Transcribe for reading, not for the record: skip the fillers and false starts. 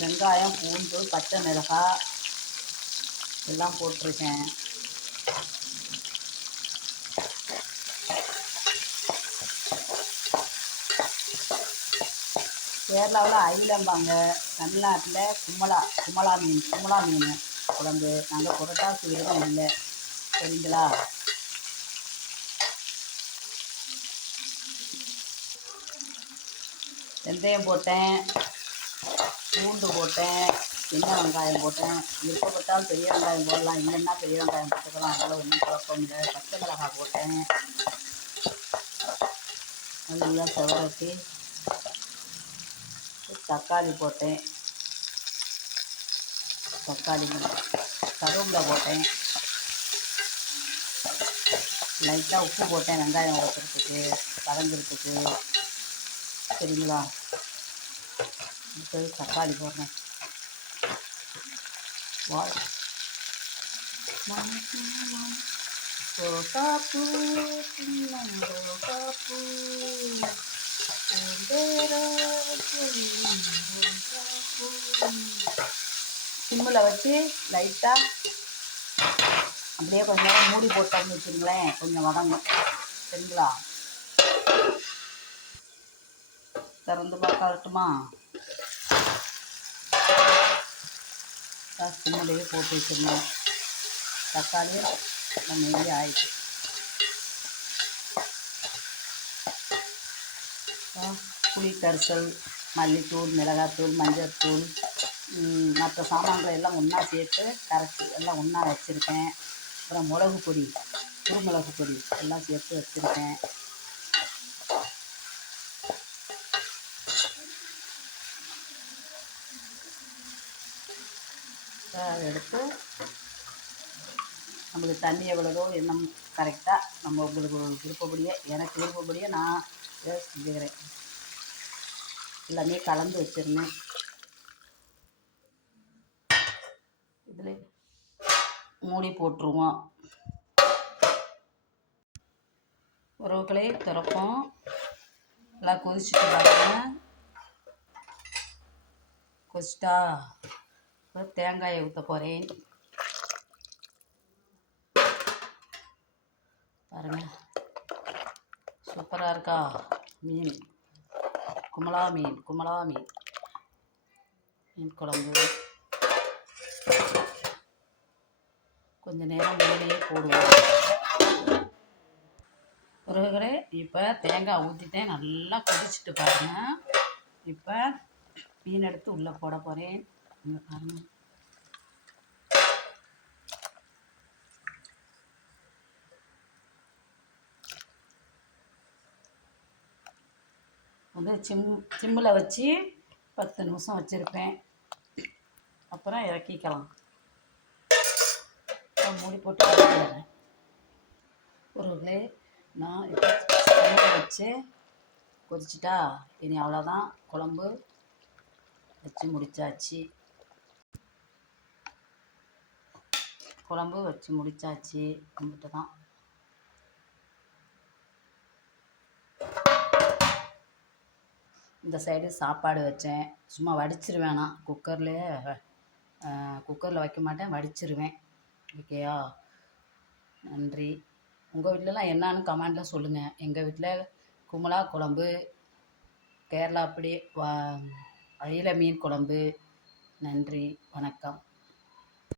வெங்காயம், பூண்டு, பச்சை மிளகாய் எல்லாம் போட்டிருக்கேன். கேரளாவில் அயிலம்பாங்க, தமிழ்நாட்டில் குமலா மீன் குழம்பு. நாங்கள் புரோட்டா செய்கிறதும் இல்லை, சரிங்களா? வெந்தயம் போட்டேன், பூண்டு போட்டேன், சின்ன வெங்காயம் போட்டேன். விருப்பப்பட்டால் பெரிய வெங்காயம் போடலாம், இல்லைன்னா பெரிய வெங்காயம் போட்டுக்கலாம், அதெல்லாம் ஒன்றும் குழப்பம் இல்லை. பச்சை மிளகாய் போட்டேன், நல்லா செவரட்டி. தக்காளி போட்டேன், கருவேப்பிலை போட்டேன், லைட்டாக உப்பு போட்டேன் வெங்காயம் வதக்கிறதுக்கு, கலந்துறதுக்கு, சரிங்களா? அடுத்தது தக்காளி போடுறேன். சிம்மில் வச்சு லைட்டாக அப்படியே கொஞ்சம் நேரம் மூடி போட்டோம்னு வச்சுருங்களேன், கொஞ்சம் வதங்கும், சரிங்களா? திறந்து பார்க்கட்டுமா? சிம்மிலேயே போட்டு வச்சிடணும். தக்காளி நெய்யே ஆயிடுச்சு. புளி கரைசல், மல்லித்தூள், மிளகாத்தூள், மஞ்சள்தூள், மற்ற சாமான்கள் எல்லாம் ஒன்றா சேர்த்து கரைச்சி எல்லாம் ஒன்றா வச்சுருக்கேன். அப்புறம் மிளகு பொடி, குருமிளகு பொடி எல்லாம் சேர்த்து வச்சுருக்கேன். எடுத்து நம்மளுக்கு தண்ணி எவ்வளவோ என்ன கரெக்டாக நம்ம உங்களுக்கு விருப்பப்படியே, எனக்கு விருப்பப்படியே நான் செஞ்சுக்கிறேன். எல்லாமே கலந்து வச்சிருந்தேன். இதில் மூடி போட்டுருவோம். உறவுகளே திறப்போம். எல்லாம் கொதிச்சுட்டு பாருங்க. கொதிச்சிட்டா இப்போ தேங்காயை ஊற்ற போகிறேன். பாருங்க, சூப்பராக இருக்கா மீன். குமலா மீன் குழம்பு. கொஞ்ச நேரம் மேலேயே போடுவோம். உறவுகளே இப்போ தேங்காய் ஊற்றிட்டேன், நல்லா கொதிச்சுட்டு பாருங்க. இப்போ மீன் எடுத்து உள்ளே போட போகிறேன். இங்கே பாருங்க. வந்து சிம்மில் வச்சு 10 நிமிஷம் வச்சுருப்பேன். அப்புறம் இறக்கிக்கலாம். மூடி போட்டு இறக்கிடுறேன். ஒருவர்களே நான் இப்போ சிம்மில் வச்சு கொதிச்சிட்டா இனி அவ்வளோதான், குழம்பு வச்சு முடிச்சாச்சு. கும்பிட்டு தான். இந்த சைடு சாப்பாடு வச்சேன். சும்மா வடிச்சிருவேன், நான் குக்கரில் வைக்க மாட்டேன், வடிச்சிருவேன். ஓகேயா? நன்றி. உங்கள் வீட்டிலலாம் என்னான்னு கமெண்டில் சொல்லுங்கள். எங்கள் வீட்டில் குமலா குழம்பு, கேரளா அப்படி அயில மீன் குழம்பு. நன்றி, வணக்கம்.